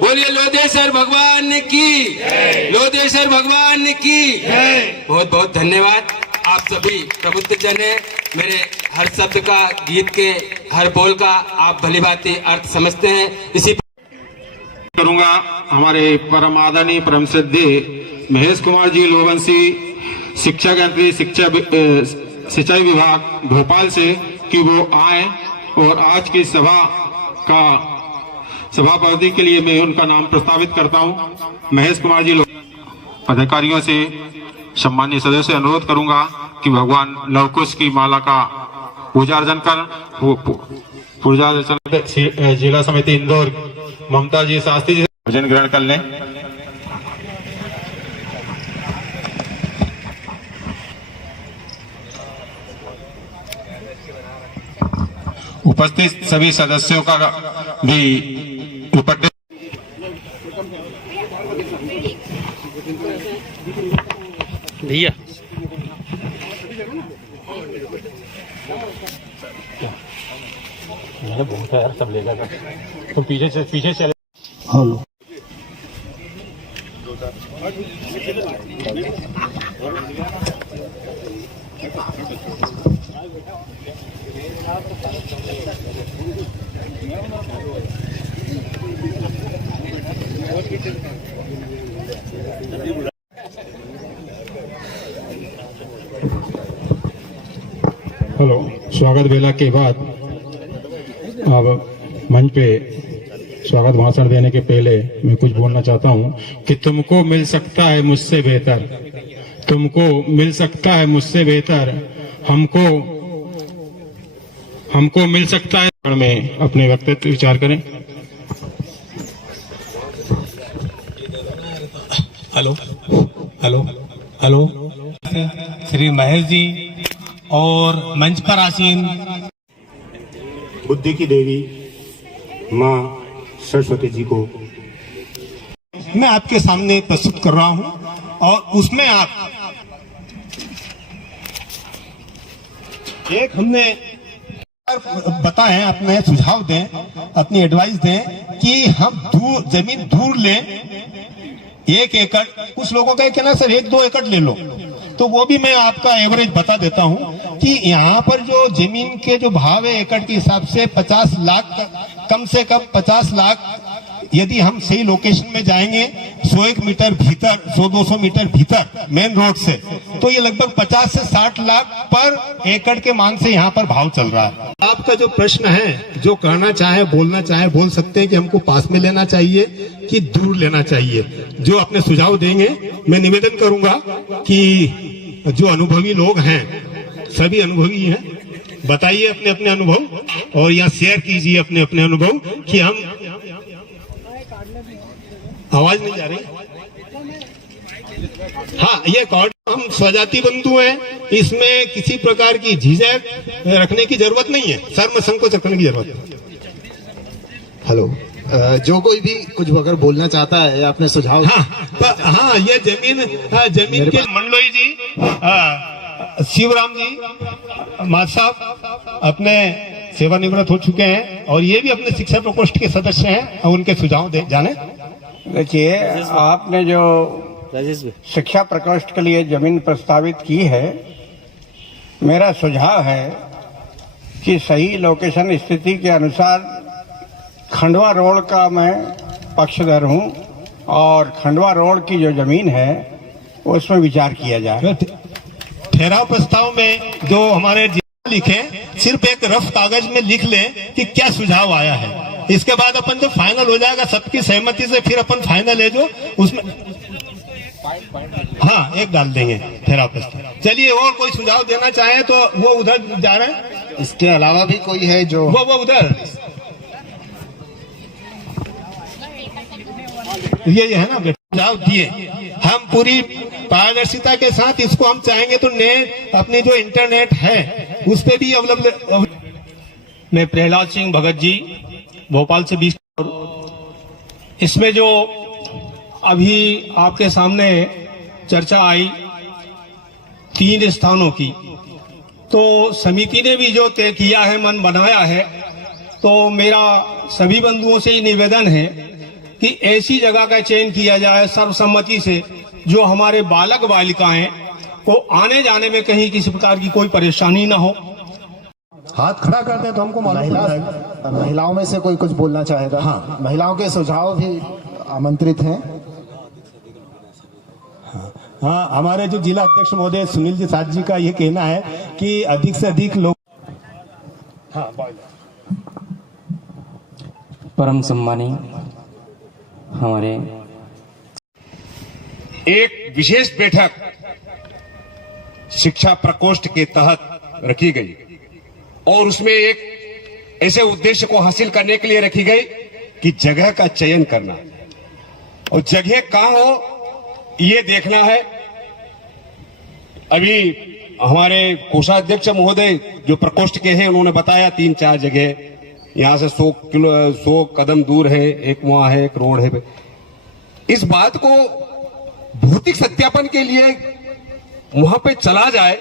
बोलिए लोधेश्वर भगवान की, लोधेश्वर भगवान की। बहुत बहुत धन्यवाद। आप सभी प्रबुद्ध जन है। मेरे हर शब्द का, गीत के हर बोल का आप भलीभांति अर्थ समझते हैं। इसी करूंगा हमारे परम आदरणीय परम श्रद्धेय महेश कुमार जी लोवंशी, शिक्षा मंत्री सिंचाई विभाग भोपाल से, कि वो आए और आज की सभा का सभापति के लिए मैं उनका नाम प्रस्तावित करता हूं। महेश कुमार जी अधिकारियों से, सम्मानीय सदस्य से अनुरोध करूंगा कि भगवान लवकुश की माला का पूजा अर्चन कर जिला समिति इंदौर ममता जी शास्त्री जी भोजन ग्रहण कर लें। उपस्थित सभी सदस्यों का भी उपस्थित भैया बहुत है यार, सब लेगा तो पीछे चले। हेलो हेलो, स्वागत बेला के बाद अब मंच पे स्वागत भाषण देने के पहले मैं कुछ बोलना चाहता हूं कि तुमको मिल सकता है मुझसे बेहतर, तुमको मिल सकता है मुझसे बेहतर, हमको मिल सकता है। में अपने व्यक्तित्व विचार करें। Hello hello hello Shri Mahesh ji और मंच पर आसीन बुद्धि की देवी माँ सरस्वती जी को मैं आपके सामने प्रस्तुत कर रहा हूं, और उसमें आप एक हमने बताएं, अपने सुझाव दें, अपनी एडवाइस दें कि हम जमीन दूर लें 1 एकड़। कुछ लोगों का कहना सर 1-2 एकड़ ले लो, तो वो भी मैं आपका एवरेज बता देता हूं कि यहाँ पर जो जमीन के जो भाव है एकड़ के हिसाब से 50 लाख, कम से कम 50 लाख। यदि हम सही लोकेशन में जाएंगे 100 मीटर भीतर, 100-200 मीटर भीतर मेन रोड से, तो ये लगभग 50 से 60 लाख पर एकड़ के मान से यहाँ पर भाव चल रहा है। आपका जो प्रश्न है, जो कहना चाहे, बोलना चाहे, बोल सकते हैं कि हमको पास में लेना चाहिए कि दूर लेना चाहिए। जो अपने सुझाव देंगे, मैं निवेदन करूंगा कि जो अनुभवी लोग हैं, सभी अनुभवी हैं, बताइए अपने अपने अनुभव और यहाँ शेयर कीजिए अपने अपने अनुभव कि हम आवाज नहीं जा रही। हाँ, ये कॉर्ड हम स्वजाति बंधु हैं, इसमें किसी प्रकार की झिझक रखने की जरूरत नहीं है, शर्म संकोच रखने की जरूरत है। हेलो, जो कोई भी कुछ अगर बोलना चाहता है, आपने सुझाव। हाँ, ये जमीन के मंडलोई जी, शिवराम जी मात साहब अपने सेवानिवृत्त हो चुके हैं, और ये भी अपने शिक्षा प्रकोष्ठ के सदस्य हैं, और उनके सुझाव जाने। देखिए, आपने जो शिक्षा प्रकोष्ठ के लिए जमीन प्रस्तावित की है, मेरा सुझाव है कि सही लोकेशन स्थिति के अनुसार खंडवा रोड का मैं पक्षधर हूं, और खंडवा रोड की जो जमीन है उसमें विचार किया जाए। ठहराव प्रस्ताव में जो हमारे लिखे, सिर्फ एक रफ कागज में लिख लें कि क्या सुझाव आया है। इसके बाद अपन जो फाइनल हो जाएगा सबकी सहमति से, फिर अपन फाइनल है जो उसमें हाँ एक डाल देंगे ठहराव प्रस्ताव। चलिए, और कोई सुझाव देना चाहे तो वो उधर जा रहे हैं। इसके अलावा भी कोई है जो वो उधर ये है ना, सुझाव दिए हम पूरी पारदर्शिता के साथ। इसको हम चाहेंगे तो नेट, अपनी जो इंटरनेट है उस पर भी अवेलेबल। मैं प्रहलाद सिंह भगत जी, भोपाल से 20। इसमें जो अभी आपके सामने चर्चा आई 3 स्थानों की, तो समिति ने भी जो तय किया है, मन बनाया है, तो मेरा सभी बंधुओं से ही निवेदन है कि ऐसी जगह का चयन किया जाए सर्वसम्मति से, जो हमारे बालक बालिकाएं को आने जाने में कहीं किसी प्रकार की कोई परेशानी ना हो। हाथ खड़ा करते हैं तो हमको मालूम पड़ता है। महिलाओं में से कोई कुछ बोलना चाहेगा? हाँ। महिलाओं के सुझाव भी आमंत्रित हैं। हाँ, हमारे जो जिला अध्यक्ष महोदय सुनील जी साथ जी का ये कहना है कि अधिक से अधिक लोग। परम सम्मानी हमारे एक विशेष बैठक शिक्षा प्रकोष्ठ के तहत रखी गई और उसमें एक ऐसे उद्देश्य को हासिल करने के लिए रखी गई कि जगह का चयन करना और जगह कहां हो ये देखना है। अभी हमारे कोषाध्यक्ष महोदय जो प्रकोष्ठ के हैं उन्होंने बताया 3-4 जगह, यहां से 100 कदम दूर है, एक वहां है, एक रोड है। इस बात को भौतिक सत्यापन के लिए वहां पे चला जाए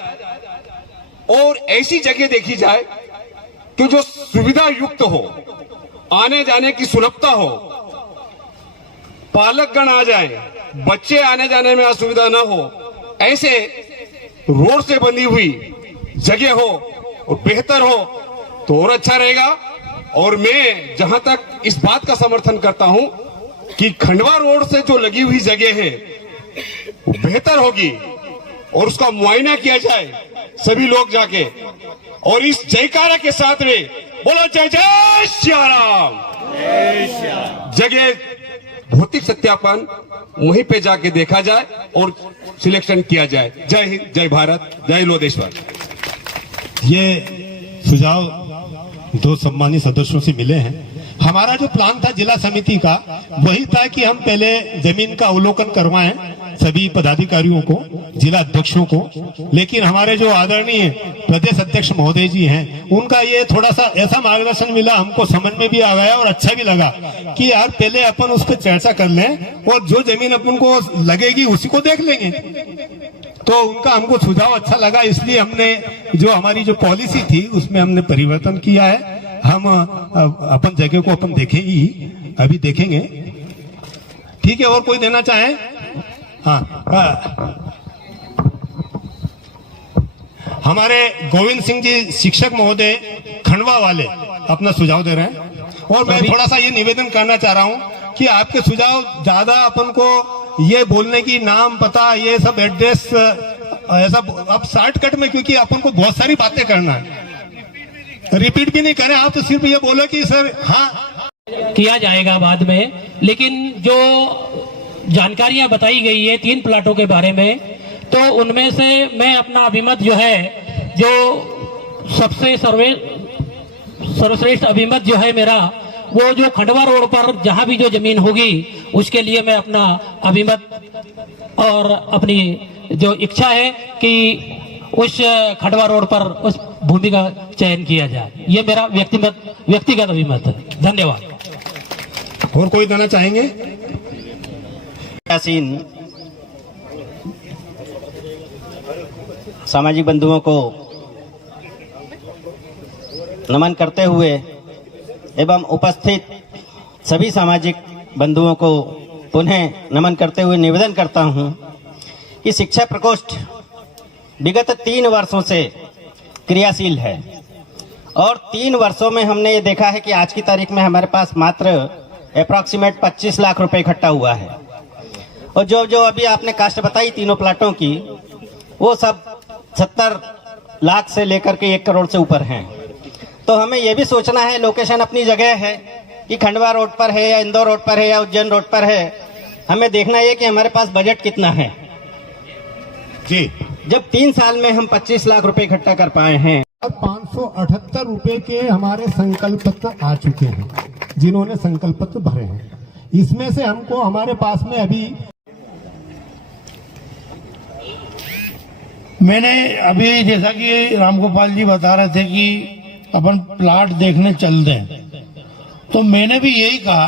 और ऐसी जगह देखी जाए कि जो सुविधा युक्त हो, आने जाने की सुलभता हो, पालकगण आ जाए, बच्चे आने जाने में असुविधा ना हो, ऐसे रोड से बंधी हुई जगह हो और बेहतर हो तो और अच्छा रहेगा। और मैं जहां तक इस बात का समर्थन करता हूं कि खंडवा रोड से जो लगी हुई जगह है वो बेहतर होगी और उसका मुआयना किया जाए सभी लोग जाके, और इस जयकारा के साथ में बोलो जय जय श्री राम। जगह भौतिक सत्यापन वहीं पे जाके देखा जाए और सिलेक्शन किया जाए। जय हिंद, जय भारत, जय लोदेश्वर। ये सुझाव 2 सम्मानित सदस्यों से मिले हैं। हमारा जो प्लान था जिला समिति का वही था कि हम पहले जमीन का अवलोकन करवाएं सभी पदाधिकारियों को, जिला अध्यक्षों को, लेकिन हमारे जो आदरणीय प्रदेश अध्यक्ष महोदय जी हैं उनका ये थोड़ा सा ऐसा मार्गदर्शन मिला, हमको समझ में भी आ गया और अच्छा भी लगा कि यार पहले अपन उस पर चर्चा कर लें और जो जमीन अपन को लगेगी उसी को देख लेंगे। तो उनका हमको सुझाव अच्छा लगा, इसलिए हमने जो हमारी जो पॉलिसी थी उसमें हमने परिवर्तन किया है। हम अपन जगह को अपन देखेंगे ही, अभी देखेंगे। ठीक है, और कोई देना चाहे? हाँ, हमारे गोविंद सिंह जी शिक्षक महोदय खंडवा वाले अपना सुझाव दे रहे हैं और मैं थोड़ा सा ये निवेदन करना चाह रहा हूं कि आपके सुझाव ज्यादा अपन को ये बोलने की नाम पता ये सब एड्रेस ऐसा अब शॉर्टकट में, क्योंकि अपन को बहुत सारी बातें करना है, रिपीट भी नहीं करें। आप तो सिर्फ ये बोलो कि सर हाँ किया जाएगा बाद में, लेकिन जो जानकारियां बताई गई है 3 प्लाटों के बारे में, तो उनमें से मैं अपना अभिमत जो है, जो सबसे सर्वश्रेष्ठ अभिमत जो है मेरा, वो जो खंडवा रोड पर जहां भी जो जमीन होगी उसके लिए मैं अपना अभिमत और अपनी जो इच्छा है कि उस खंडवा रोड पर उस भूमि का चयन किया जाए। ये मेरा व्यक्तिगत अभिमत है। धन्यवाद। और कोई देना चाहेंगे? सामाजिक बंधुओं को नमन करते हुए एवं उपस्थित सभी सामाजिक बंधुओं को पुनः नमन करते हुए निवेदन करता हूं कि शिक्षा प्रकोष्ठ विगत 3 वर्षों से क्रियाशील है और 3 वर्षों में हमने ये देखा है कि आज की तारीख में हमारे पास मात्र अप्रॉक्सीमेट 25 लाख रुपए इकट्ठा हुआ है। और जो अभी आपने कास्ट बताई तीनों प्लाटों की, वो सब 70 लाख से लेकर के 1 करोड़ से ऊपर हैं। तो हमें ये भी सोचना है, लोकेशन अपनी जगह है कि खंडवा रोड पर है या इंदौर रोड पर है या उज्जैन रोड पर है, हमें देखना है कि हमारे पास बजट कितना है जी। जब 3 साल में हम 25 लाख रुपए इकट्ठा कर पाए हैं, 578 रुपए के हमारे संकल्प पत्र आ चुके हैं, जिन्होंने संकल्प पत्र भरे हैं। इसमें से हमको हमारे पास में अभी मैंने अभी जैसा कि रामगोपाल जी बता रहे थे कि अपन प्लाट देखने चल दें, तो मैंने भी यही कहा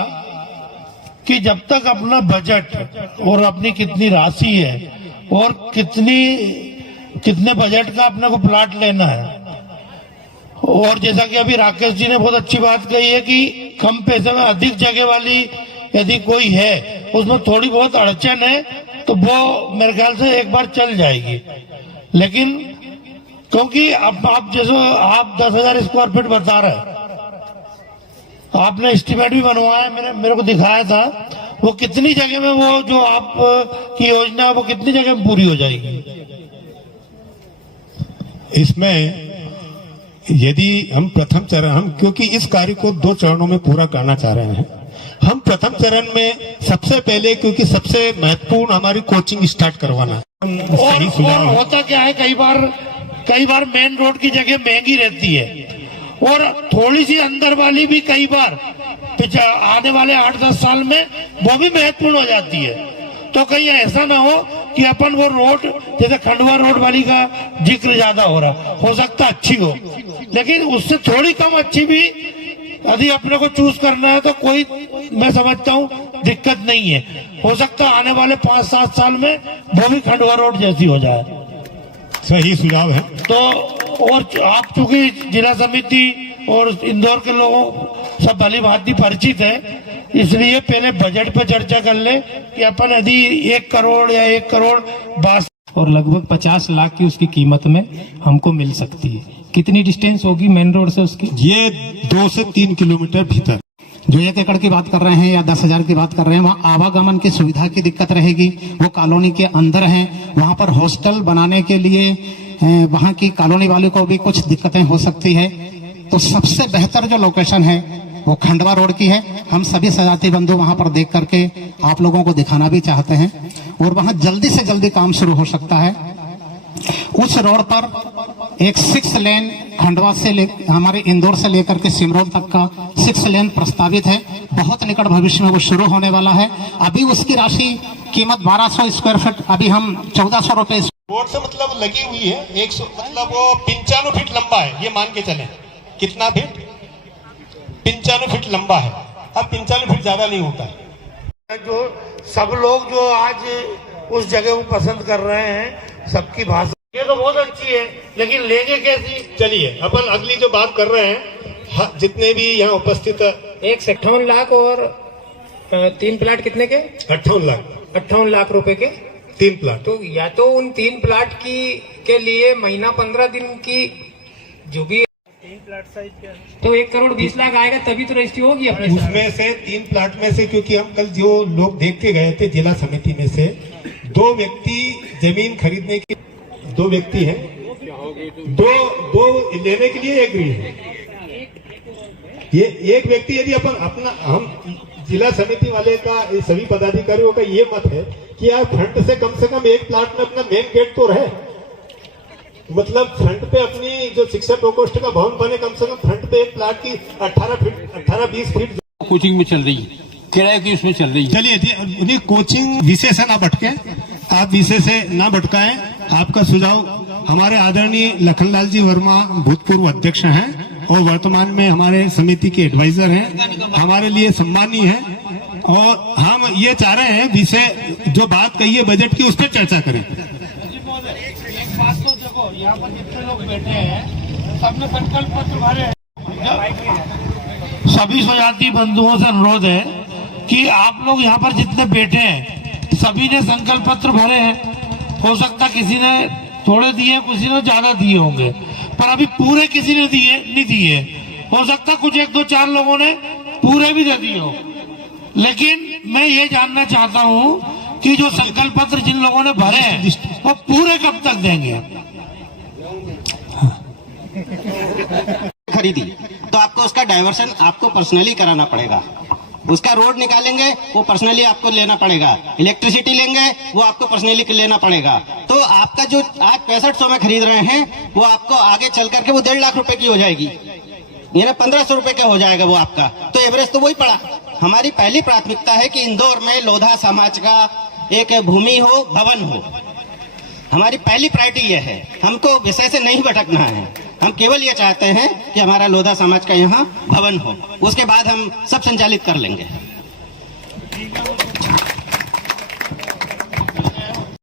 कि जब तक अपना बजट और अपनी कितनी राशि है और कितने बजट का अपने को प्लाट लेना है, और जैसा कि अभी राकेश जी ने बहुत अच्छी बात कही है कि कम पैसे में अधिक जगह वाली यदि कोई है, उसमें थोड़ी बहुत अड़चन है तो वो मेरे ख्याल से एक बार चल जाएगी। लेकिन क्योंकि अब आप जैसे आप 10,000 स्क्वायर फीट बता रहे, आपने एस्टीमेट भी बनवाया, मेरे को दिखाया था, वो कितनी जगह में वो जो आप की योजना वो कितनी जगह में पूरी हो जाएगी? इसमें यदि हम प्रथम चरण, हम क्योंकि इस कार्य को 2 चरणों में पूरा करना चाह रहे हैं, हम प्रथम चरण में सबसे पहले, क्योंकि सबसे महत्वपूर्ण हमारी कोचिंग स्टार्ट करवाना है। और होता क्या है, कई बार मेन रोड की जगह महंगी रहती है और थोड़ी सी अंदर वाली भी कई बार आने वाले 8-10 साल में वो भी महत्वपूर्ण हो जाती है। तो कहीं ऐसा ना हो कि अपन वो रोड, जैसे खंडवा रोड वाली का जिक्र ज्यादा हो सकता अच्छी हो, लेकिन उससे थोड़ी कम अच्छी भी यदि अपने को चूज करना है तो कोई, मैं समझता हूँ दिक्कत नहीं है। हो सकता है आने वाले 5-7 साल में वो भी खंडवा रोड जैसी हो जाए। सही सुझाव है। तो और आप चूंकि जिला समिति और इंदौर के लोगों सब भली भांति परिचित है, इसलिए पहले बजट पे चर्चा कर ले कि अपन यदि 1 करोड़ या 1 करोड़ 22 और लगभग 50 लाख की उसकी कीमत में हमको मिल सकती है। कितनी डिस्टेंस होगी मेन रोड से उसकी? ये 2 से 3 किलोमीटर भीतर। जो 1 एकड़ की बात कर रहे हैं या 10,000 की बात कर रहे हैं, वहाँ आवागमन की सुविधा की दिक्कत रहेगी। वो कॉलोनी के अंदर है, वहाँ पर हॉस्टल बनाने के लिए वहाँ की कॉलोनी वालों को भी कुछ दिक्कतें हो सकती है। तो सबसे बेहतर जो लोकेशन है वो खंडवा रोड की है। हम सभी सजाती बंधु वहाँ पर देख करके आप लोगों को दिखाना भी चाहते हैं और वहाँ जल्दी से जल्दी काम शुरू हो सकता है। उस रोड पर एक 6 लेन खंडवा से हमारे इंदौर से लेकर के सिमरोल तक का 6 लेन प्रस्तावित है। बहुत निकट भविष्य में वो शुरू होने वाला है। अभी उसकी राशि कीमत 1200 स्क्वायर फीट, अभी हम 1400 रुपए। रोड से मतलब लगी हुई है 100, मतलब वो 95 फीट लंबा है, ये मान के चलें। कितना फीट? 95 फीट लंबा है। अब 95 फीट ज्यादा नहीं होता है। जो सब लोग जो आज उस जगह को पसंद कर रहे हैं, सबकी भाषा ये तो बहुत अच्छी है, लेकिन लेंगे कैसी? चलिए अपन अगली जो बात कर रहे हैं, जितने भी यहाँ उपस्थित, 58 लाख और 3 प्लाट कितने के? 58 लाख रुपए के 3 प्लाट। तो या तो उन 3 प्लाट के लिए महीना 15 दिन की जो भी 3 प्लाट साइज तो 1 करोड़ 20 लाख आएगा, तभी तो रजिस्ट्री होगी अपने। उसमें से 3 प्लाट में से, क्योंकि हम कल जो लोग देख के गए थे जिला समिति में से 2 व्यक्ति जमीन खरीदने के 2 व्यक्ति हैं, दो लेने के लिए एग्री है। ये एक व्यक्ति, यदि अपन अपना, हम जिला समिति वाले का, सभी पदाधिकारियों का ये मत है कि यार फ्रंट से कम एक प्लाट में अपना मेन गेट तो रहे, मतलब फ्रंट पे अपनी जो शिक्षा प्रकोष्ठ का भवन बने, कम से कम फ्रंट पे एक प्लाट की 18-20 फीट कोचिंग में चल रही है, किराए की उसमें चल रही है। चलिए कोचिंग विषय से ना भटके, आप विषय से ना भटकाएं। आपका सुझाव, हमारे आदरणीय लखनलाल जी वर्मा भूतपूर्व अध्यक्ष हैं और वर्तमान में हमारे समिति के एडवाइजर हैं, हमारे लिए सम्मानीय है और हम ये चाह रहे हैं विषय जो बात कही है बजट की, उस पर चर्चा करें। एक बात तो देखो, यहाँ पर जितने लोग बैठे हैं सबने संकल्प पत्र भरे हैं। सभी स्वजाति बंधुओं से अनुरोध है कि आप लोग यहाँ पर जितने बैठे हैं सभी ने संकल्प पत्र भरे हैं। हो सकता किसी ने थोड़े दिए, किसी ने ज्यादा दिए होंगे, पर अभी पूरे किसी ने नहीं दिए। हो सकता कुछ 1-2-4 लोगों ने पूरे भी दे दिए हो, लेकिन मैं ये जानना चाहता हूँ कि जो संकल्प पत्र जिन लोगों ने भरे हैं वो पूरे कब तक देंगे? खरीदी तो आपको उसका डाइवर्सन आपको पर्सनली कराना पड़ेगा। उसका रोड निकालेंगे वो पर्सनली आपको लेना पड़ेगा। इलेक्ट्रिसिटी लेंगे वो आपको पर्सनली लेना पड़ेगा। तो आपका जो आज 6500 में खरीद रहे हैं वो आपको आगे चल करके वो 1.5 लाख रुपए की हो जाएगी, यानी 1500 रुपए का हो जाएगा वो आपका। तो एवरेज तो वही पड़ा। हमारी पहली प्राथमिकता है कि इंदौर में लोधा समाज का एक भूमि हो, भवन हो। हमारी पहली प्रायोरिटी यह है, हमको विषय से नहीं भटकना है। हम केवल ये चाहते हैं कि हमारा लोधा समाज का यहाँ भवन हो, उसके बाद हम सब संचालित कर लेंगे।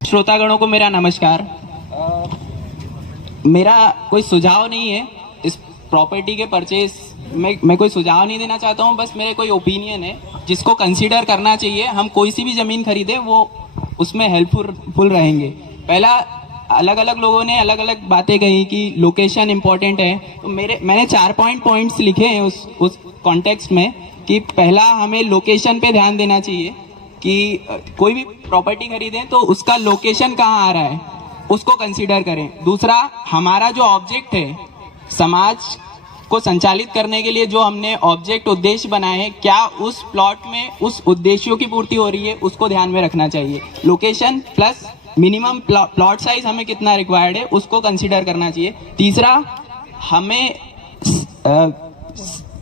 श्रोतागणों को मेरा नमस्कार। मेरा कोई सुझाव नहीं है इस प्रॉपर्टी के परचेज में मैं कोई सुझाव नहीं देना चाहता हूँ, बस मेरे कोई ओपिनियन है जिसको कंसीडर करना चाहिए। हम कोई सी भी ज़मीन खरीदें वो उसमें हेल्पफुल रहेंगे। पहला, अलग अलग लोगों ने अलग अलग बातें कही कि लोकेशन इंपॉर्टेंट है, तो मैंने 4 पॉइंट्स लिखे हैं उस कॉन्टेक्स्ट में कि पहला, हमें लोकेशन पे ध्यान देना चाहिए कि कोई भी प्रॉपर्टी खरीदें तो उसका लोकेशन कहाँ आ रहा है उसको कंसीडर करें। दूसरा, हमारा जो ऑब्जेक्ट है, समाज को संचालित करने के लिए जो हमने ऑब्जेक्ट उद्देश्य बनाए हैं, क्या उस प्लॉट में उस उद्देश्यों की पूर्ति हो रही है, उसको ध्यान में रखना चाहिए। Location plus minimum plot size हमें कितना रिक्वायर्ड है उसको कंसीडर करना चाहिए। तीसरा, हमें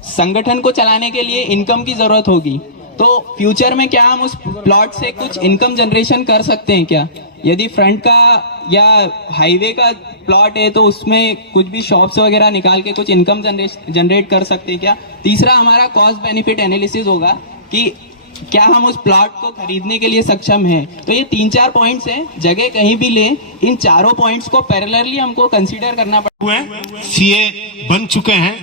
संगठन को चलाने के लिए इनकम की जरूरत होगी, तो फ्यूचर में क्या हम उस प्लॉट से कुछ इनकम जनरेशन कर सकते हैं क्या? यदि फ्रंट का या हाईवे का प्लॉट है तो उसमें कुछ भी शॉप्स वगैरह निकाल के कुछ इनकम जनरेट कर सकते हैं क्या? तीसरा, हमारा कॉस्ट बेनिफिट एनालिसिस होगा कि क्या हम उस प्लॉट को खरीदने के लिए सक्षम हैं। तो ये 3-4 पॉइंट्स हैं, जगह कहीं भी ले, इन चारों पॉइंट्स को पैरेलली हमको कंसीडर करना पड़ेगा। सीए बन चुके हैं,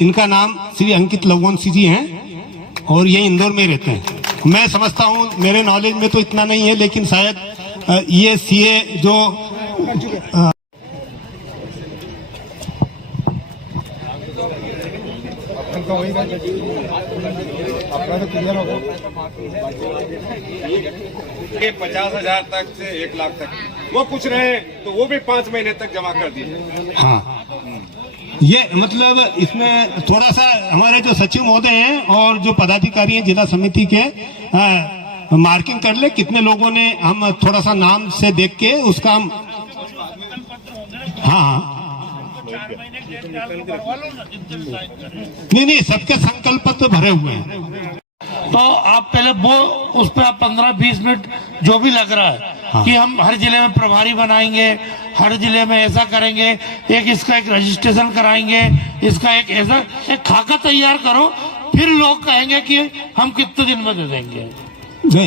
इनका नाम श्री अंकित लववंशी जी हैं और ये इंदौर में रहते हैं। मैं समझता हूँ, मेरे नॉलेज में तो इतना नहीं है, लेकिन शायद ये सीए जो अपना तो क्लियर होगा। 50,000 तक से 1 लाख तक वो पूछ रहे हैं, तो वो भी 5 महीने तक जमा कर दीजिए। हाँ, ये मतलब इसमें थोड़ा सा हमारे जो सचिव महोदय हैं और जो पदाधिकारी हैं जिला समिति के मार्किंग कर ले, कितने लोगों ने, हम थोड़ा सा नाम से देख के उसका हम, हाँ नहीं, सबके संकल्प तो भरे हुए हैं। तो आप पहले वो उस पर 15-20 मिनट जो भी लग रहा है, हाँ, कि हम हर जिले में प्रभारी बनाएंगे, हर जिले में ऐसा करेंगे, इसका एक रजिस्ट्रेशन कराएंगे, इसका एक ऐसा एक खाका तैयार करो, फिर लोग कहेंगे कि हम कितने दिन में दे देंगे।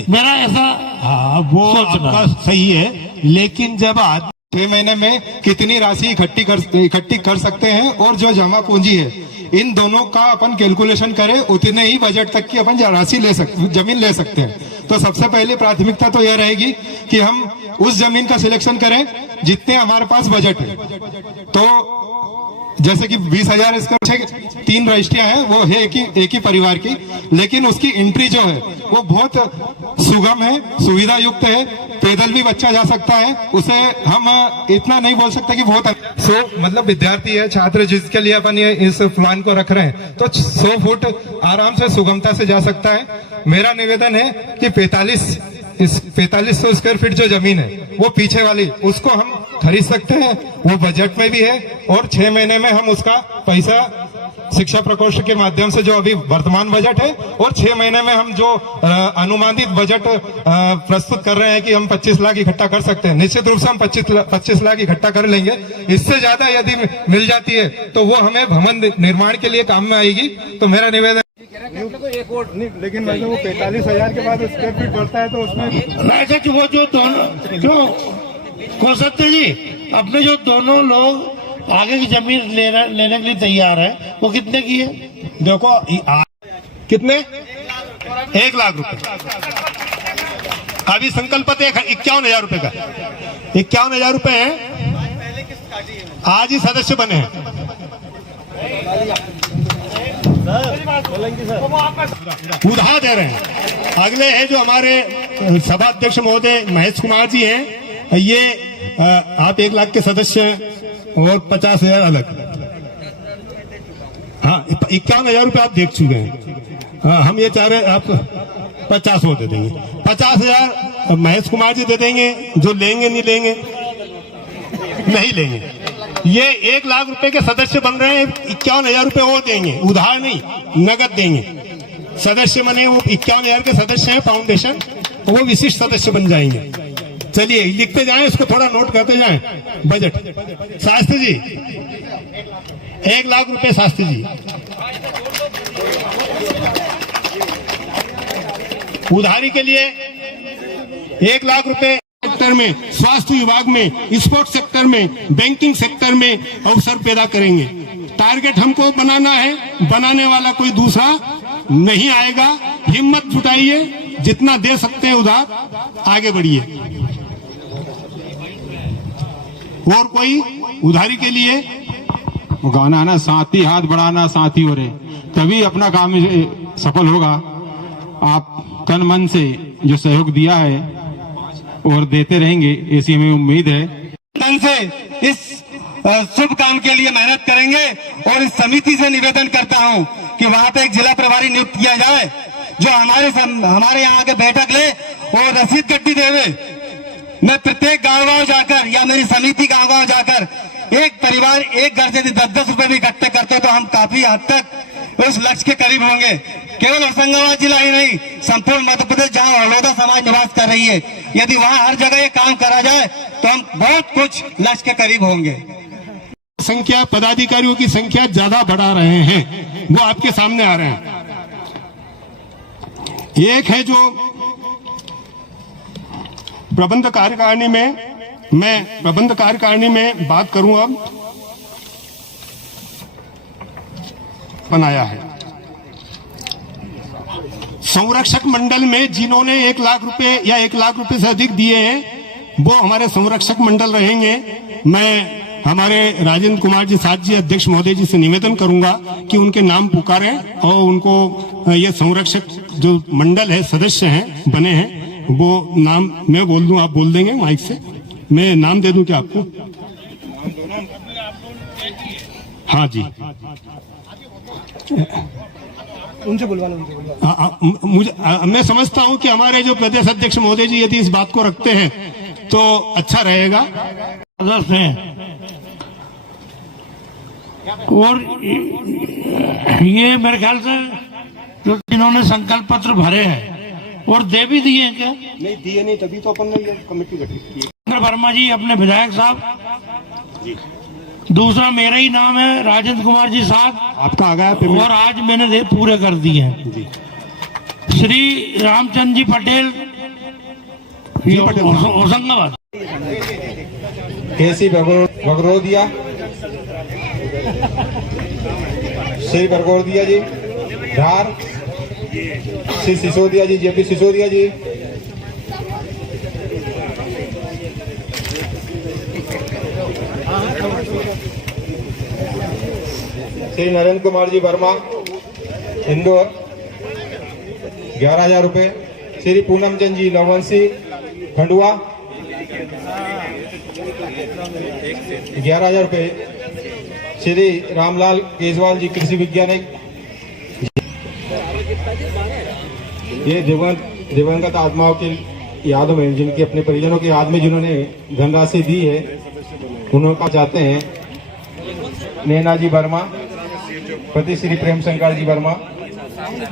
मेरा ऐसा, हाँ, वो आपका सही है, लेकिन जब आज 6 महीने में कितनी राशि इकट्ठी कर सकते हैं और जो जमा पूंजी है, इन दोनों का अपन कैलकुलेशन करें, उतने ही बजट तक की अपन राशि जमीन ले सकते हैं। तो सबसे पहले प्राथमिकता तो यह रहेगी कि हम उस जमीन का सिलेक्शन करें जितने हमारे पास बजट है। तो जैसे कि 20,000 स्क्वायर, 3 रजिस्ट्रियां हैं, वो है एक ही परिवार की, लेकिन उसकी एंट्री जो है वो बहुत सुगम है, सुविधा युक्त है, पैदल भी बच्चा जा सकता है। उसे हम इतना नहीं बोल सकते कि बहुत मतलब विद्यार्थी है, छात्र, जिसके लिए अपन ये इस प्लान को रख रहे हैं, तो 100 फुट आराम से सुगमता से जा सकता है। मेरा निवेदन है कि 4500 स्क्वायर फीट जो जमीन है वो पीछे वाली, उसको हम खरीद सकते हैं, वो बजट में भी है, और 6 महीने में हम उसका पैसा शिक्षा प्रकोष्ठ के माध्यम से, जो अभी वर्तमान बजट है, और 6 महीने में हम जो अनुमानित बजट प्रस्तुत कर रहे हैं कि हम 25 लाख इकट्ठा कर सकते हैं, निश्चित रूप से हम 25 लाख इकट्ठा कर लेंगे। इससे ज्यादा यदि मिल जाती है तो वो हमें भवन निर्माण के लिए काम में आएगी। तो मेरा निवेदन, लेकिन मतलब वो 45,000 के बाद स्क्वायर फीट बढ़ता है तो उसमें वो जो दोनों, क्यों हो सकते जी, अपने जो दोनों लोग आगे की जमीन लेने के लिए तैयार है, वो कितने की है? देखो, कितने, 1 लाख रुपए। अभी संकल्प 51,000 रुपए का, 51,000 रुपए है, आज ही सदस्य बने हैं। उधार दे रहे हैं। अगले हैं जो हमारे सभा अध्यक्ष महोदय महेश कुमार जी हैं, ये आप 1 लाख के सदस्य हैं और 50,000 अलग। हाँ, 51,000 रुपये आप देख चुके हैं। हाँ, हम ये चाह रहे हैं आप 50 वो दे देंगे, 50,000 महेश कुमार जी दे देंगे। जो लेंगे नहीं लेंगे। ये 1 लाख रुपए के सदस्य बन रहे हैं, 51,000 रुपये और देंगे, उधार नहीं, नगद देंगे। सदस्य बने, वो 51,000 के सदस्य हैं फाउंडेशन, वो विशिष्ट सदस्य बन जाएंगे। चलिए लिखते जाएं, उसको थोड़ा नोट करते जाएं। बजट शास्त्री जी, 1 लाख रुपए शास्त्री जी। उधारी के लिए 1 लाख रुपए सेक्टर में, स्वास्थ्य विभाग में, स्पोर्ट्स सेक्टर में, बैंकिंग सेक्टर में अवसर पैदा करेंगे, टारगेट हमको बनाना है, बनाने वाला कोई दूसरा नहीं आएगा। हिम्मत जुटाइए, जितना दे सकते हैं उधार आगे बढ़िए। और कोई उधारी के लिए गाना है ना, साथी हाथ बढ़ाना साथी हो रहे, तभी अपना काम सफल होगा। आप तन मन से जो सहयोग दिया है और देते रहेंगे, ऐसी हमें उम्मीद है। तन से इस शुभ काम के लिए मेहनत करेंगे और इस समिति से निवेदन करता हूं कि वहां पे एक जिला प्रभारी नियुक्त किया जाए जो हमारे यहाँ आके बैठक ले और रसीद गड्डी देवे। मैं प्रत्येक गांव जाकर या मेरी समिति गांव जाकर एक परिवार एक घर से 10-10 रुपए भी इकट्ठे करते तो हम काफी हद तक उस लक्ष्य के करीब होंगे। केवल होशंगाबाद जिला ही नहीं, संपूर्ण मध्य प्रदेश जहां हड़ौदा समाज निवास कर रही है, यदि वहां हर जगह ये काम करा जाए तो हम बहुत कुछ लक्ष्य के करीब होंगे। संख्या, पदाधिकारियों की संख्या ज्यादा बढ़ा रहे हैं, वो आपके सामने आ रहे हैं। एक है जो प्रबंध कार्यकारिणी में, मैं प्रबंध कार्यकारिणी में बात करूं, अब बनाया है संरक्षक मंडल में जिन्होंने 1 लाख रुपए या 1 लाख रुपए से अधिक दिए हैं वो हमारे संरक्षक मंडल रहेंगे। मैं हमारे राजेंद्र कुमार जी साथ जी अध्यक्ष महोदय जी से निवेदन करूंगा कि उनके नाम पुकारें और उनको ये संरक्षक जो मंडल है, सदस्य हैं, बने हैं, वो नाम मैं बोल दूं, आप बोल देंगे माइक से? मैं नाम दे दूं क्या आपको? हाँ जी, उनसे बुलवा मुझे मैं समझता हूं कि हमारे जो प्रदेश अध्यक्ष महोदय जी यदि इस बात को रखते हैं तो अच्छा रहेगा। सदस्य हैं और ये मेरे ख्याल से जो इन्होंने संकल्प पत्र भरे हैं और दे भी दिए हैं क्या? नहीं दिए नहीं, तभी तो अपन ने ये कमेटी गठित की। वर्मा जी अपने विधायक साहब, दूसरा मेरा ही नाम है राजेंद्र कुमार जी साहब, आपका आ गया और आज मैंने पूरे कर दिए हैं। श्री रामचंद्र जी पटेल होशंगाबाद, केसी बगरोदिया, श्री बगरोदिया जी धार, श्री सिसोदिया जी, जेपी सिसोदिया जी, श्री नरेंद्र कुमार जी वर्मा इंदौर 11,000 रुपए, श्री पूनम चंद जी लवंसी खंडुआ 11,000 रुपए, श्री रामलाल केजवाल जी कृषि वैज्ञानिक, ये दिवंगत आत्माओं की यादों में, जिनके अपने परिजनों की याद में जिन्होंने धनराशि दी है, उन्होंने चाहते हैं नैना जी वर्मा, पति श्री प्रेम शंकर जी वर्मा,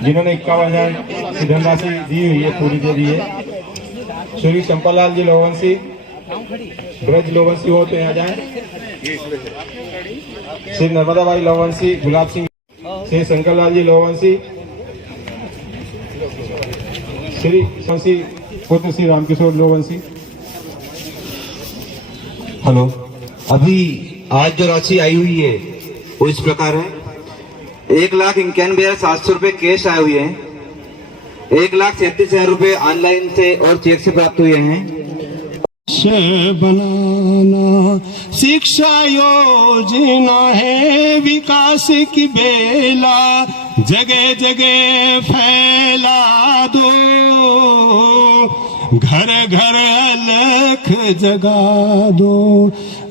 जिन्होंने 51,000 की धनराशि दी हुई है, पूरी दे दी है। श्री चंपालाल जी लोवंसी, ब्रज लोवंसी हो तो यहाँ जाए, श्री नर्मदा बाई लोवंसी, गुलाब सिंह, श्री शंकरलाल जी लोवंसी, श्री लोवंसी पुत्र श्री रामकिशोर लोवंसी। हेलो, अभी आज जो राशि आई हुई है वो इस प्रकार है: 1,91,700 रुपए कैश आए हुए हैं, 1,37,000 रुपए ऑनलाइन से और चेक से प्राप्त हुए हैं। बनाना शिक्षा योजना है विकास की बेला, जगह जगह फैला दो, घर घर अलख जगा दो,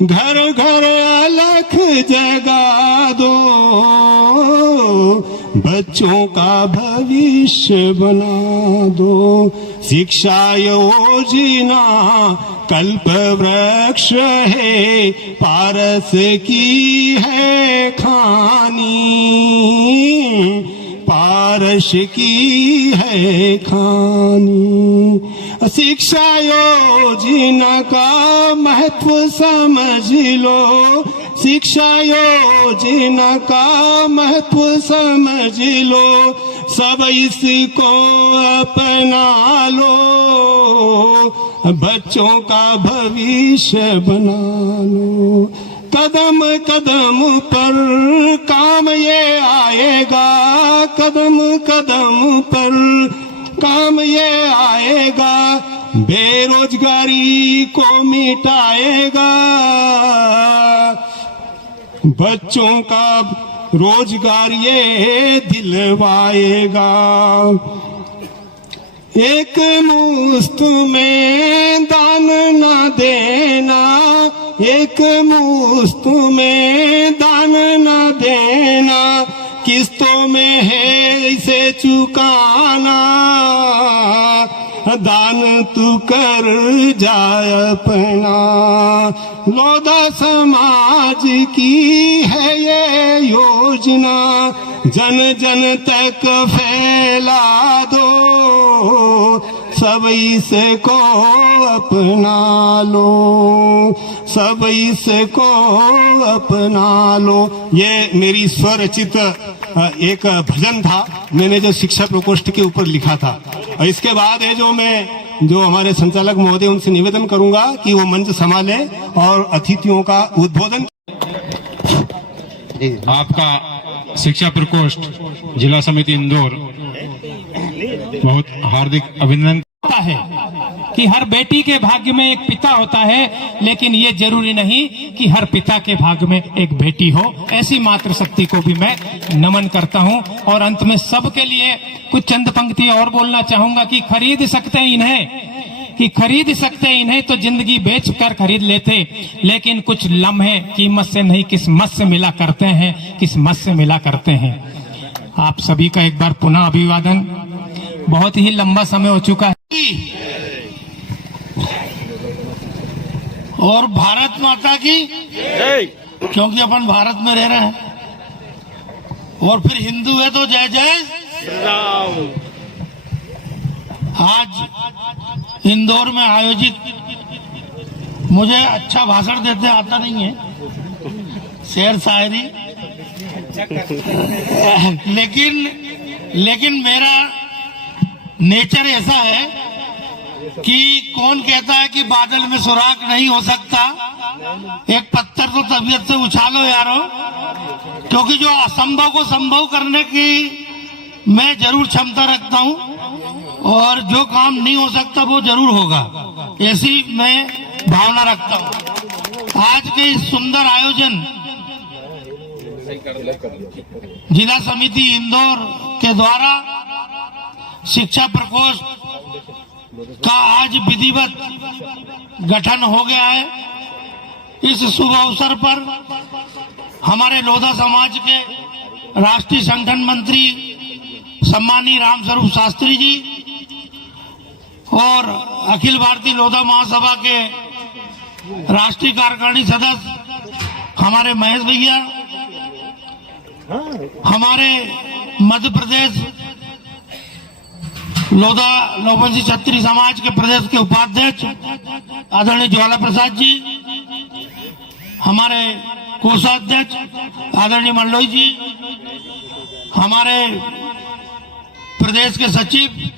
घर घर अलख जगा दो, बच्चों का भविष्य बना दो। शिक्षा योजना कल्प वृक्ष है, पारस की है खानी, पारस की है खानी। शिक्षा योजना का महत्व समझ लो, शिक्षा योजना का महत्व समझ लो, सब इसको अपना लो, बच्चों का भविष्य बना लो। कदम कदम पर काम ये आएगा, कदम कदम पर काम ये आएगा, बेरोजगारी को मिटाएगा, बच्चों का रोजगार ये दिलवाएगा। एक मुश्त में दान न देना, एक मुश्त में दान न देना, किस्तों में है इसे चुकाना, दान तू कर जाए अपना। लोधा समाज की है ये योजना, जन जन तक फैला दो, सब इसको अपना लो, सब इसको अपना लो। ये मेरी स्वरचित एक भजन था, मैंने जो शिक्षा प्रकोष्ठ के ऊपर लिखा था। और इसके बाद है जो हमारे संचालक महोदय उनसे निवेदन करूंगा कि वो मंच संभाले और अतिथियों का उद्बोधन। आपका शिक्षा प्रकोष्ठ जिला समिति इंदौर बहुत हार्दिक अभिनंदन है कि हर बेटी के भाग्य में एक पिता होता है, लेकिन ये जरूरी नहीं कि हर पिता के भाग्य में एक बेटी हो। ऐसी मातृशक्ति को भी मैं नमन करता हूं। और अंत में सबके लिए कुछ चंद पंक्ति और बोलना चाहूंगा कि खरीद सकते इन्हें तो जिंदगी बेच कर खरीद लेते, लेकिन कुछ लम्हे कीमत से नहीं किस्मत से मिला करते हैं, किस्मत से मिला करते हैं। आप सभी का एक बार पुनः अभिवादन। बहुत ही लंबा समय हो चुका है और भारत माता की जय, क्योंकि अपन भारत में रह रहे हैं। और फिर हिंदू है तो जय जय श्री राम। आज इंदौर में आयोजित, मुझे अच्छा भाषण देते आता नहीं है, शेर शायरी, लेकिन मेरा नेचर ऐसा है कि कौन कहता है कि बादल में सुराख नहीं हो सकता। एक पत्थर तो तबीयत से उछालो यारो, क्योंकि जो असंभव को संभव करने की मैं जरूर क्षमता रखता हूं, और जो काम नहीं हो सकता वो जरूर होगा, ऐसी मैं भावना रखता हूं। आज के इस सुंदर आयोजन जिला समिति इंदौर के द्वारा शिक्षा प्रकोष्ठ का आज विधिवत गठन हो गया है। इस शुभ अवसर पर हमारे लोधा समाज के राष्ट्रीय संगठन मंत्री सम्मानीय रामस्वरूप शास्त्री जी और अखिल भारतीय लोधा महासभा के राष्ट्रीय कार्यकारिणी सदस्य हमारे महेश भैया, हमारे मध्य प्रदेश लोधा लोबंसी क्षत्रिय समाज के प्रदेश के उपाध्यक्ष आदरणीय ज्वाला प्रसाद जी, हमारे कोषाध्यक्ष आदरणीय मंडलोई जी, हमारे प्रदेश के सचिव,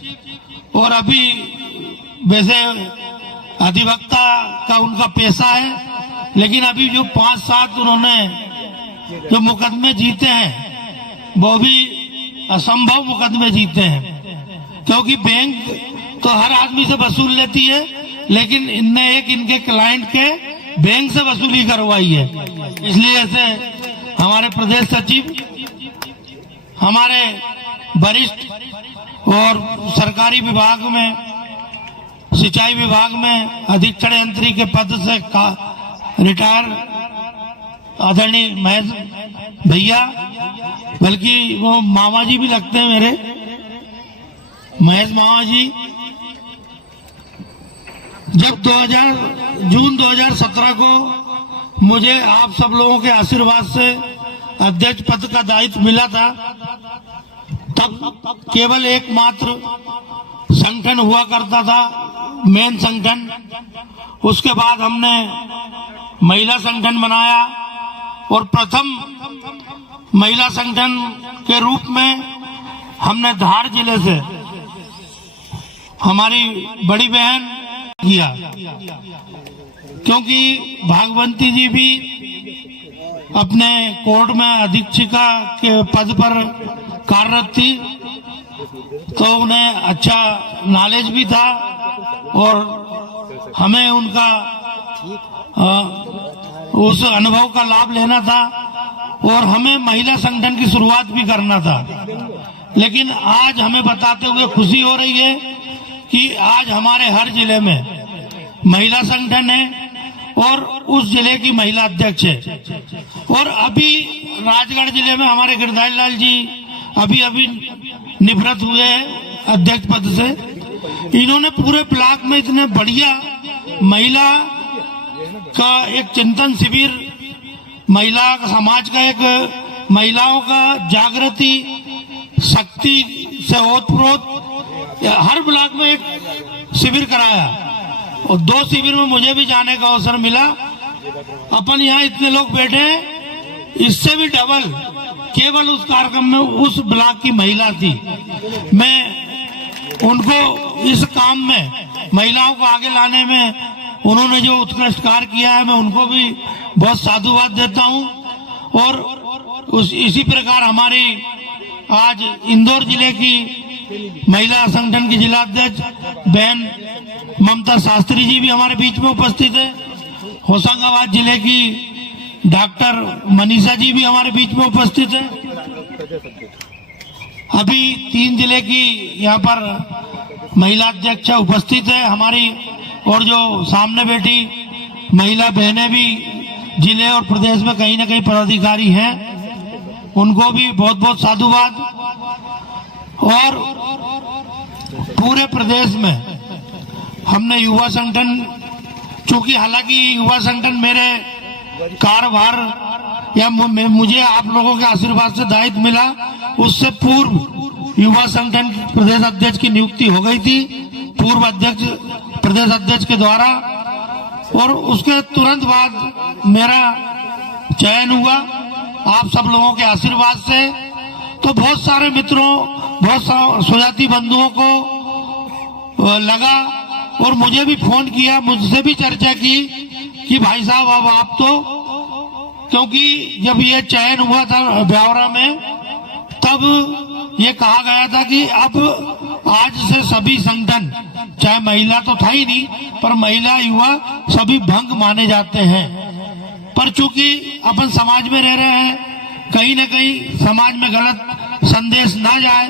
और अभी वैसे अधिवक्ता का उनका पेशा है, लेकिन अभी जो 5-7 उन्होंने जो मुकदमे जीते हैं वो भी असंभव मुकदमे जीते हैं, क्योंकि बैंक तो हर आदमी से वसूल लेती है, लेकिन इनने एक इनके क्लाइंट के बैंक से वसूली करवाई है। इसलिए ऐसे हमारे प्रदेश सचिव, हमारे वरिष्ठ और सरकारी विभाग में, सिंचाई विभाग में अधीक्षण यंत्री के पद से रिटायर आदरणीय महेश भैया, बल्कि वो मामा जी भी लगते हैं मेरे, महेश मामा जी, जब जून 2017 को मुझे आप सब लोगों के आशीर्वाद से अध्यक्ष पद का दायित्व मिला था, तब केवल एकमात्र संगठन हुआ करता था, मेन संगठन। उसके बाद हमने महिला संगठन बनाया और प्रथम महिला संगठन के रूप में हमने धार जिले से हमारी बड़ी बहन किया, क्योंकि भागवंती जी भी अपने कोर्ट में अधीक्षिका के पद पर कार्यरत थी, तो उन्हें अच्छा नॉलेज भी था और हमें उनका उस अनुभव का लाभ लेना था और हमें महिला संगठन की शुरुआत भी करना था। लेकिन आज हमें बताते हुए खुशी हो रही है कि आज हमारे हर जिले में महिला संगठन है और उस जिले की महिला अध्यक्ष है। और अभी राजगढ़ जिले में हमारे गिरधारी लाल जी अभी निवृत्त हुए हैं अध्यक्ष पद से। इन्होंने पूरे ब्लॉक में इतने बढ़िया महिला का एक चिंतन शिविर, महिला समाज का एक महिलाओं का जागृति शक्ति से ओतप्रोत हर ब्लॉक में एक शिविर कराया और 2 शिविर में मुझे भी जाने का अवसर मिला। अपन यहाँ इतने लोग बैठे हैं, इससे भी डबल केवल उस कार्यक्रम में उस ब्लॉक की महिला थी। मैं उनको इस काम में महिलाओं को आगे लाने में उन्होंने जो उत्कृष्ट कार्य किया है, मैं उनको भी बहुत साधुवाद देता हूँ। और इसी प्रकार हमारी आज इंदौर जिले की महिला संगठन की जिला अध्यक्ष बहन ममता शास्त्री जी भी हमारे बीच में उपस्थित है। होशंगाबाद जिले की डॉक्टर मनीषा जी भी हमारे बीच में उपस्थित है। अभी 3 जिले की यहाँ पर महिला अध्यक्ष उपस्थित है हमारी, और जो सामने बैठी महिला बहनें भी जिले और प्रदेश में कहीं न कहीं पदाधिकारी हैं, उनको भी बहुत बहुत साधुवाद। और पूरे प्रदेश में हमने युवा संगठन, चूंकि हालांकि युवा संगठन मेरे कार्यभार या मुझे आप लोगों के आशीर्वाद से दायित्व मिला, उससे पूर्व युवा संगठन प्रदेश अध्यक्ष की नियुक्ति हो गई थी पूर्व अध्यक्ष प्रदेश अध्यक्ष के द्वारा, और उसके तुरंत बाद मेरा चयन हुआ आप सब लोगों के आशीर्वाद से। तो बहुत सारे मित्रों, बहुत स्वजाति बंधुओं को लगा और मुझे भी फोन किया, मुझसे भी चर्चा की कि भाई साहब अब आप तो, क्योंकि जब ये चयन हुआ था ब्यावरा में, तब ये कहा गया था कि अब आज से सभी संगठन, चाहे महिला तो था ही नहीं, पर महिला युवा सभी भंग माने जाते हैं। पर चूंकि अपन समाज में रह रहे हैं, कहीं न कहीं समाज में गलत संदेश ना जाए,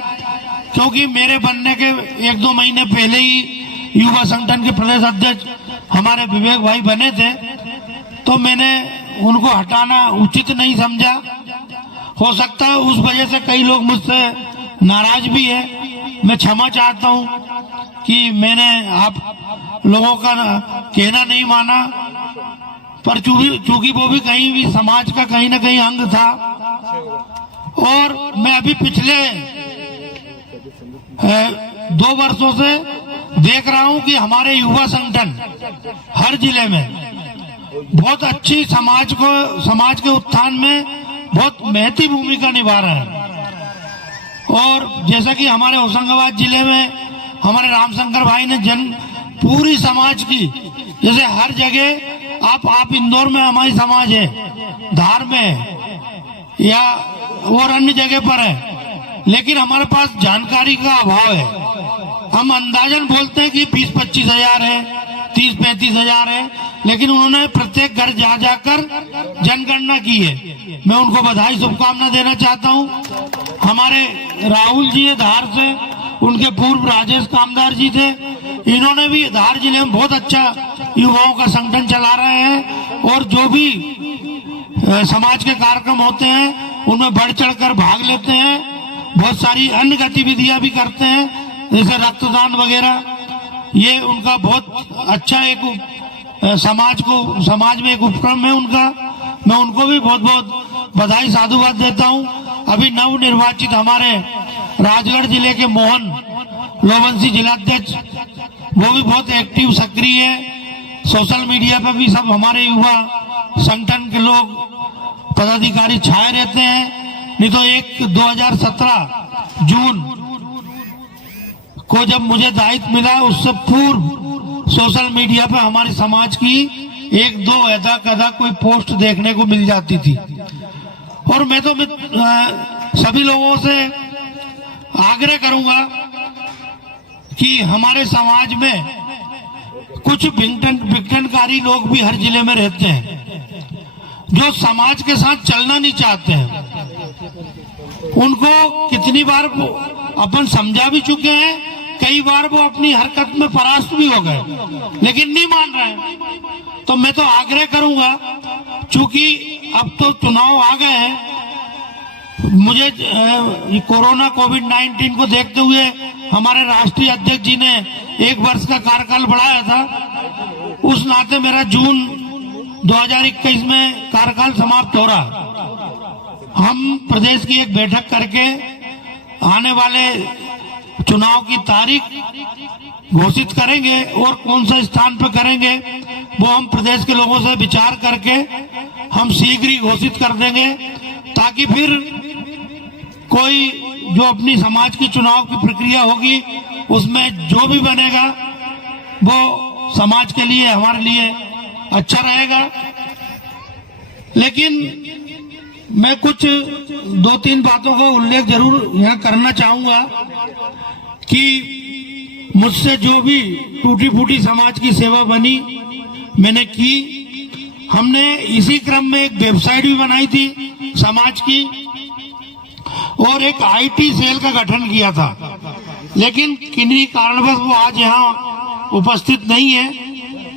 क्योंकि मेरे बनने के 1-2 महीने पहले ही युवा संगठन के प्रदेश अध्यक्ष हमारे विवेक भाई बने थे, तो मैंने उनको हटाना उचित नहीं समझा। हो सकता है उस वजह से कई लोग मुझसे नाराज भी है, मैं क्षमा चाहता हूं कि मैंने आप लोगों का कहना नहीं माना, पर चूंकि वो भी कहीं भी समाज का कहीं ना कहीं अंग था। और मैं अभी पिछले 2 वर्षों से देख रहा हूं कि हमारे युवा संगठन हर जिले में बहुत अच्छी समाज के उत्थान में बहुत महती भूमिका निभा रहे हैं। और जैसा कि हमारे होशंगाबाद जिले में हमारे रामशंकर भाई ने पूरी समाज की, जैसे हर जगह आप इंदौर में हमारी समाज है, धार में है या और अन्य जगह पर है, लेकिन हमारे पास जानकारी का अभाव है। हम अंदाजन बोलते हैं कि 20-25 हजार है, 30-35 हजार है, लेकिन उन्होंने प्रत्येक घर जा जाकर जनगणना की है। मैं उनको बधाई शुभकामना देना चाहता हूं। हमारे राहुल जी है धार से, उनके पूर्व राजेश कामदार जी थे, इन्होंने भी धार जिले में बहुत अच्छा युवाओं का संगठन चला रहे हैं और जो भी समाज के कार्यक्रम होते हैं उनमें बढ़ चढ़कर भाग लेते हैं। बहुत सारी अन्य गतिविधियां भी करते हैं, जैसे रक्तदान वगैरह। ये उनका बहुत अच्छा एक समाज में एक उपक्रम है उनका। मैं उनको भी बहुत बहुत बधाई साधुवाद देता हूं। अभी नव निर्वाचित हमारे राजगढ़ जिले के मोहन लोबंसी जिलाध्यक्ष, वो भी बहुत एक्टिव सक्रिय है। सोशल मीडिया पर भी सब हमारे युवा संगठन के लोग पदाधिकारी छाए रहते हैं। नहीं तो 2017 जून को जब मुझे दायित्व मिला, उससे पूर्व सोशल मीडिया पर हमारे समाज की एक दो अदा कदा कोई पोस्ट देखने को मिल जाती थी। और मैं तो सभी लोगों से आग्रह करूंगा कि हमारे समाज में कुछ विघटनकारी लोग भी हर जिले में रहते हैं, जो समाज के साथ चलना नहीं चाहते हैं। उनको कितनी बार अपन समझा भी चुके हैं, कई बार वो अपनी हरकत में परास्त भी हो गए, लेकिन नहीं मान रहे हैं। तो मैं तो आग्रह करूंगा, चूंकि अब तो चुनाव आ गए हैं, मुझे कोरोना कोविड-19 को देखते हुए हमारे राष्ट्रीय अध्यक्ष जी ने 1 वर्ष का कार्यकाल बढ़ाया था। उस नाते मेरा जून 2021 में कार्यकाल समाप्त हो रहा। हम प्रदेश की एक बैठक करके आने वाले चुनाव की तारीख घोषित करेंगे और कौन सा स्थान पर करेंगे वो हम प्रदेश के लोगों से विचार करके हम शीघ्र ही घोषित कर देंगे, ताकि फिर कोई जो अपनी समाज की चुनाव की प्रक्रिया होगी उसमें जो भी बनेगा वो समाज के लिए, हमारे लिए अच्छा रहेगा। लेकिन मैं कुछ 2-3 बातों का उल्लेख जरूर यहाँ करना चाहूंगा कि मुझसे जो भी टूटी फूटी समाज की सेवा बनी मैंने की। हमने इसी क्रम में एक वेबसाइट भी बनाई थी समाज की और एक आईटी सेल का गठन किया था, लेकिन किन्हीं कारणवश वो आज यहाँ उपस्थित नहीं है।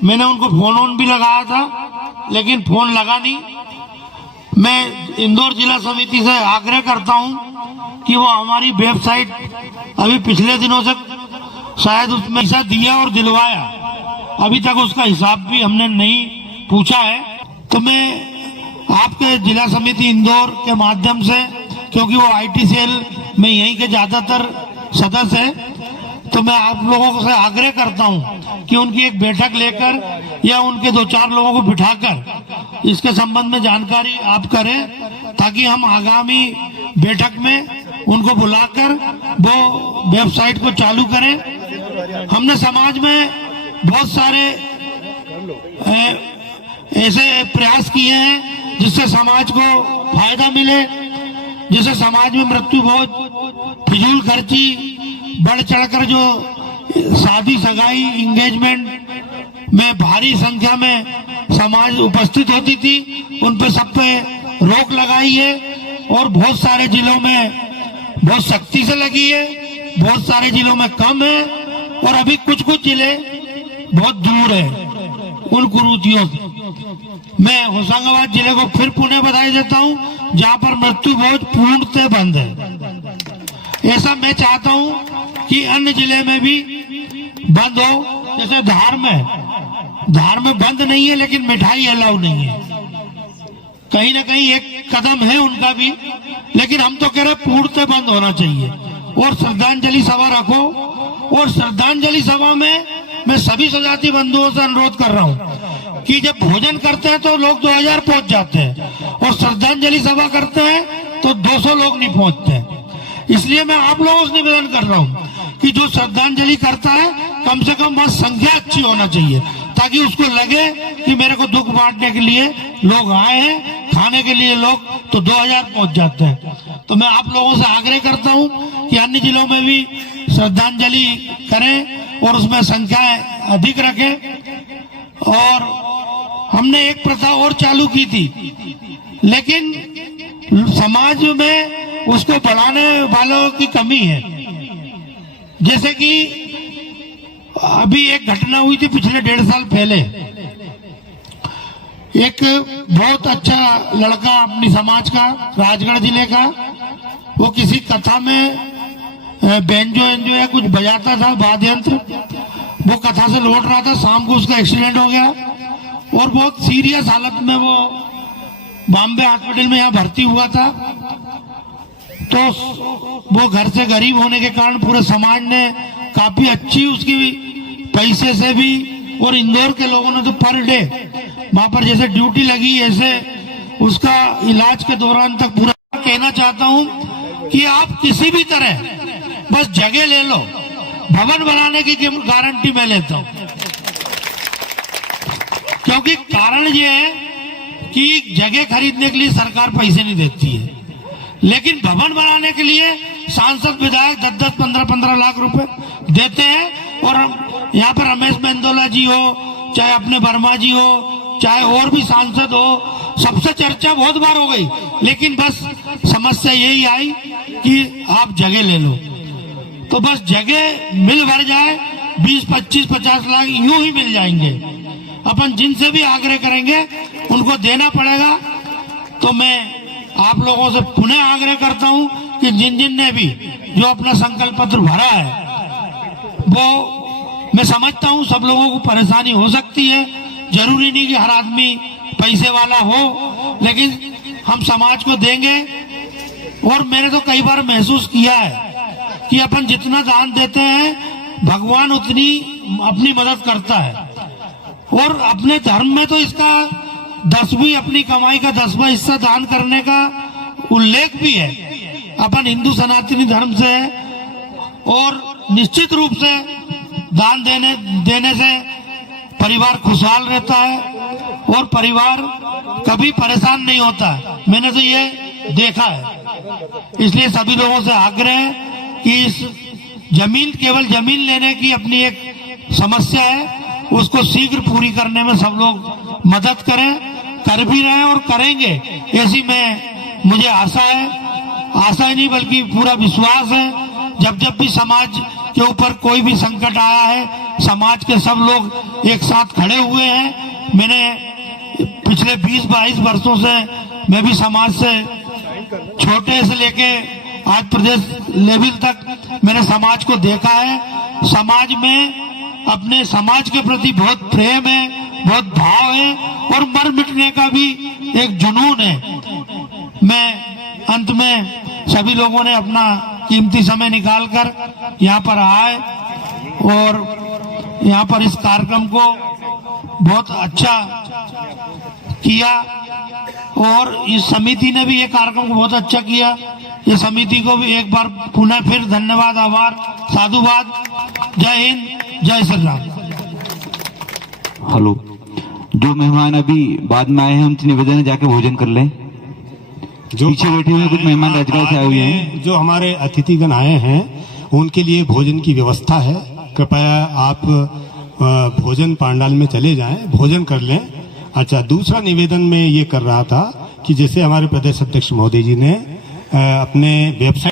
मैंने उनको फोन भी लगाया था, लेकिन फोन लगा नहीं। मैं इंदौर जिला समिति से आग्रह करता हूँ कि वो हमारी वेबसाइट, अभी पिछले दिनों से शायद उसमें पैसा दिया और दिलवाया, अभी तक उसका हिसाब भी हमने नहीं पूछा है। तो मैं आपके जिला समिति इंदौर के माध्यम से, क्योंकि वो आईटी सेल में यहीं के ज्यादातर सदस्य हैं, तो मैं आप लोगों से आग्रह करता हूं कि उनकी एक बैठक लेकर या उनके 2-4 लोगों को बिठाकर इसके संबंध में जानकारी आप करें, ताकि हम आगामी बैठक में उनको बुलाकर वो वेबसाइट को चालू करें। हमने समाज में बहुत सारे ऐसे प्रयास किए हैं जिससे समाज को फायदा मिले, जिससे समाज में मृत्यु बहुत फिजूल खर्ची बढ़ चढ़कर जो शादी सगाई एंगेजमेंट में भारी संख्या में समाज उपस्थित होती थी, उन पे सब पे रोक लगाई है और बहुत सारे जिलों में बहुत सख्ती से लगी है, बहुत सारे जिलों में कम है और अभी कुछ जिले बहुत दूर है उन कुरीतियों से। मैं होशंगाबाद जिले को फिर पुनः बधाई देता हूं, जहां पर मृत्यु बहुत पूर्णतः बंद है। ऐसा मैं चाहता हूं कि अन्य जिले में भी बंद हो। जैसे धार में बंद नहीं है, लेकिन मिठाई अलाउ नहीं है। कहीं ना कहीं एक कदम है उनका भी, लेकिन हम तो कह रहे पूर्णतः बंद होना चाहिए। और श्रद्धांजलि सभा रखो, और श्रद्धांजलि सभा में मैं सभी सजाती बंधुओं से अनुरोध कर रहा हूं कि जब भोजन करते हैं तो लोग 2000 पहुंच जाते हैं, और श्रद्धांजलि सभा करते हैं तो 200 लोग नहीं पहुंचते। इसलिए मैं आप लोगों से निवेदन कर रहा हूं कि जो श्रद्धांजलि करता है कम से कम वह संख्या अच्छी होना चाहिए, ताकि उसको लगे कि मेरे को दुख बांटने के लिए लोग आए हैं, खाने के लिए लोग तो 2000 पहुंच जाते हैं। तो मैं आप लोगों से आग्रह करता हूं कि अन्य जिलों में भी श्रद्धांजलि करें और उसमें संख्याएं अधिक रखें। और हमने एक प्रथा और चालू की थी, लेकिन समाज में उसको बढ़ाने वालों की कमी है। जैसे कि अभी एक घटना हुई थी पिछले 1.5 साल पहले, एक बहुत अच्छा लड़का अपनी समाज का, राजगढ़ जिले का, वो किसी कथा में बेंजो या कुछ बजाता था वाद्य यंत्र। वो कथा से लौट रहा था, शाम को उसका एक्सीडेंट हो गया और बहुत सीरियस हालत में वो बॉम्बे हॉस्पिटल में यहाँ भर्ती हुआ था। तो वो घर से गरीब होने के कारण पूरे समाज ने काफी अच्छी उसकी पैसे से भी, और इंदौर के लोगों ने तो पर डे वहां पर जैसे ड्यूटी लगी ऐसे उसका इलाज के दौरान तक पूरा। कहना चाहता हूं कि आप किसी भी तरह बस जगह ले लो, भवन बनाने की गारंटी मैं लेता हूं। क्योंकि कारण ये है कि जगह खरीदने के लिए सरकार पैसे नहीं देती है, लेकिन भवन बनाने के लिए सांसद विधायक 10-10, 15-15 लाख रुपए देते हैं। और यहाँ पर रमेश मेंदोला जी हो, चाहे अपने वर्मा जी हो, चाहे और भी सांसद हो, सबसे चर्चा बहुत बार हो गई, लेकिन बस समस्या यही आई कि आप जगह ले लो, तो बस जगह मिल भर जाए, 20, 25, 50 लाख यूं ही मिल जाएंगे। अपन जिनसे भी आग्रह करेंगे उनको देना पड़ेगा। तो मैं आप लोगों से पुनः आग्रह करता हूं कि जिन जिन ने भी जो अपना संकल्प पत्र भरा है, वो मैं समझता हूं सब लोगों को परेशानी हो सकती है, जरूरी नहीं कि हर आदमी पैसे वाला हो, लेकिन हम समाज को देंगे। और मैंने तो कई बार महसूस किया है कि अपन जितना दान देते हैं भगवान उतनी अपनी मदद करता है। और अपने धर्म में तो इसका 10वीं अपनी कमाई का 10वां हिस्सा दान करने का उल्लेख भी है। अपन हिंदू सनातनी धर्म से है और निश्चित रूप से दान देने से परिवार खुशहाल रहता है और परिवार कभी परेशान नहीं होता है। मैंने तो ये देखा है। इसलिए सभी लोगों से आग्रह है कि इस जमीन, केवल जमीन लेने की अपनी एक समस्या है, उसको शीघ्र पूरी करने में सब लोग मदद करें, कर भी रहे हैं और करेंगे, ऐसी मुझे आशा है। आशा ही नहीं बल्कि पूरा विश्वास है। जब जब भी समाज के ऊपर कोई भी संकट आया है, समाज के सब लोग एक साथ खड़े हुए हैं। मैंने पिछले 20-22 वर्षों से मैं भी समाज से छोटे से लेके आज प्रदेश लेवल तक मैंने समाज को देखा है। समाज में अपने समाज के प्रति बहुत प्रेम है, बहुत भाव है और मर मिटने का भी एक जुनून है। मैं अंत में सभी लोगों ने अपना कीमती समय निकालकर यहाँ पर आए और यहाँ पर इस कार्यक्रम को बहुत अच्छा किया और इस समिति ने भी ये कार्यक्रम को बहुत अच्छा किया। ये समिति को भी एक बार पुनः फिर धन्यवाद, आभार, साधुवाद। जय हिंद, जय श्री राम। हेलो, जो मेहमान अभी बाद में आए हैं उनसे निवेदन है जाके भोजन कर लें। जो पीछे बैठे हुए कुछ मेहमान राजगढ़ से आए हुए हैं, जो हमारे अतिथिगण आए हैं उनके लिए भोजन की व्यवस्था है। कृपया आप भोजन पांडाल में चले जाएं, भोजन कर लें। अच्छा, दूसरा निवेदन मैं ये कर रहा था कि जैसे हमारे प्रदेश अध्यक्ष महोदय जी ने अपने वेबसाइट